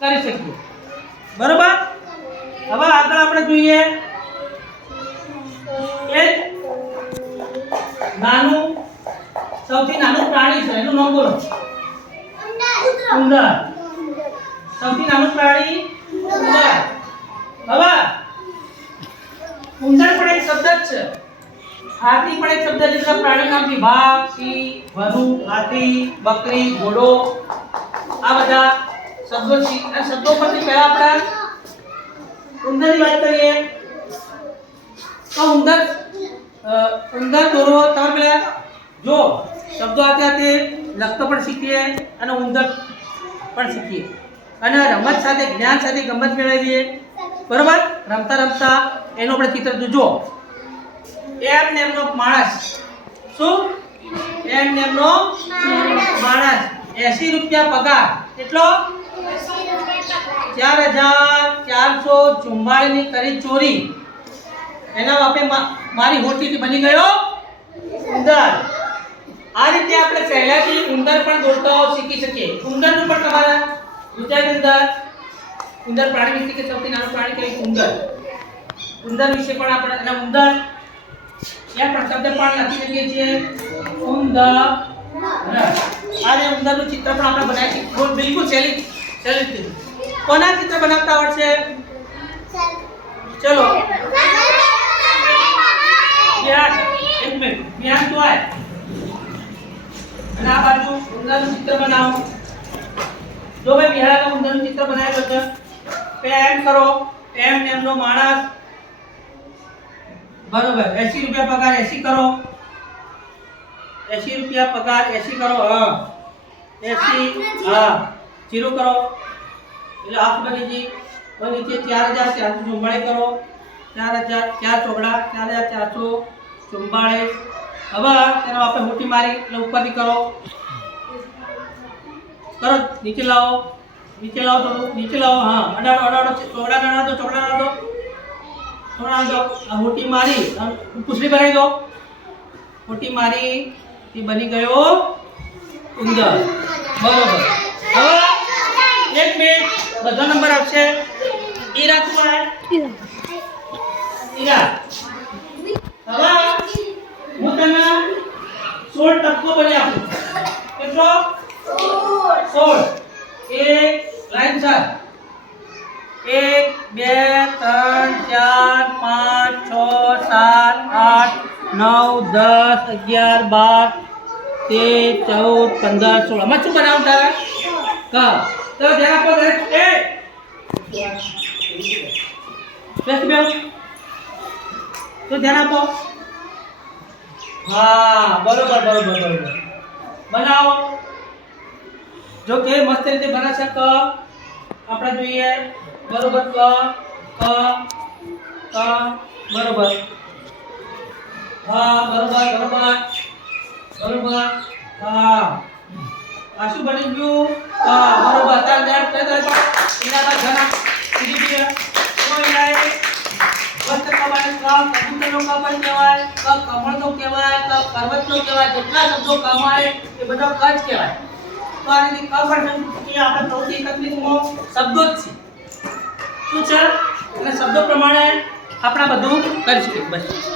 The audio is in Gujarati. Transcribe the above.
કરી શકીએ. બરોબર. હવે આગળ આપણે જોઈએ એક નાનું સૌથી નાનું પ્રાણી છે, એનું નામ બોલો. ઉંદર. સૌથી નાનું પ્રાણી ઉંદર. હવે ઉંદર પણ એક શબ્દ જ છે, હાથી પણ એક શબ્દ છે. પ્રાણી નામ વિભાગ, સિંહ, વરુ, હાથી, બકરી, ઘોડો, આ બધા શબ્દો છે. આ શબ્દો પરથી પહેલા આપણે ઉંદરની વાત કરીએ તો ઉંદર દોરો તમે પેલા જો શબ્દો આપ્યા તે લખતો પણ શીખીએ અને ઉંદર પણ શીખીએ અને રમત સાથે જ્ઞાન સાથે ગમત મેળવીએ. બરોબર. રમતા રમતા એનો આપણે ચિત્ર જો એમ નેમનો માણસ. શું? એમ નેમનો માણસ. 80 રૂપિયા પગાર. કેટલો? 4444 ની કરી ચોરી. એના બાપે મારી હોટીથી બની ગયો ઉંદર. આ રીતે આપણે પહેલાથી ઉંદર પણ દોરતા શીખી શકીએ. ઉંદરનું પણ તમારા ગુજરાતી અંદર ઉંદર પ્રાણી વિશે કે સૌથી નાનું પ્રાણી કઈ ઉંદર. ઉંદર વિશે પણ આપણે અને ઉંદર ત્યાં પણ શબ્દ પણ લખી શકીએ છીએ ઉંદર. આ ઉંદરનું ચિત્ર પણ આપણે બનાવી શકીએ. બિલકુલ સહેલી કોના ચિત્ર બનાવતા આવડશે? ચલો યાર એક મિનિટ ધ્યાન તો આય અને આ બાજુ ઉંદરનું ચિત્ર બનાવો. જો મેં બિહારના ઉંદરનું ચિત્ર બનાવ્યું છે. પેન કરો. એમ નેમનો માણસ. બરોબર. 80 રૂપિયા પગાર 80 કરો. 80 રૂપિયા પગાર 80 કરો. હા 80 હા 0 કરો એટલે આપ બની જી. और नीचे 4444 કરો. 4000 ચોગડા 4444. હવે તેનો આપણે મોટી મારી એટલે ઉપરથી કરો. નીચે લાવો થોડું નીચે લાવો. હા અડાડો ચોગડા અડાડો ચોગડા અડાડો આ મોટી મારી પૂછડી બનાવી દો. મોટી મારી એ બની ગયો ઉંદર. બરોબર. હવે એક મિનિટ બધો નંબર આપશે. Era Kumar era. હવે હું તને 16 ટક્કો બની આપું. કેટલો? 16. એક લાઈન સર 1 2 3 4 5 6 7 8 9 10 11 12 13 14 15 16. આમાં શું બનાવું તારે? કા તો ધ્યાન આપો. એ બેસ બેસ તો ધ્યાન આપો. હા બરોબર બનાવો. જો કે મસ્ત રીતે બનાવશે ક આપણે જોઈએ. બરોબર. ક બરોબર. હા બરોબર. હા આ શું બની ગયું? બરોબર. તાર ધ્યાન એના પર ધ્યાન સીધી કોઈ લાય વસ્ત કમાય કબૂતરનો કમાય કહેવાય કમળનો કહેવાય પર્વતનો કહેવાય. જેટલા શબ્દો કમાય એ બધા કચ કહેવાય. તો આ રીતે ક પણ આપણે સૌથી 31મો શબ્દો જ છે. શું છે? અને શબ્દો પ્રમાણે આપણે બધું કરી શકીએ. બસ.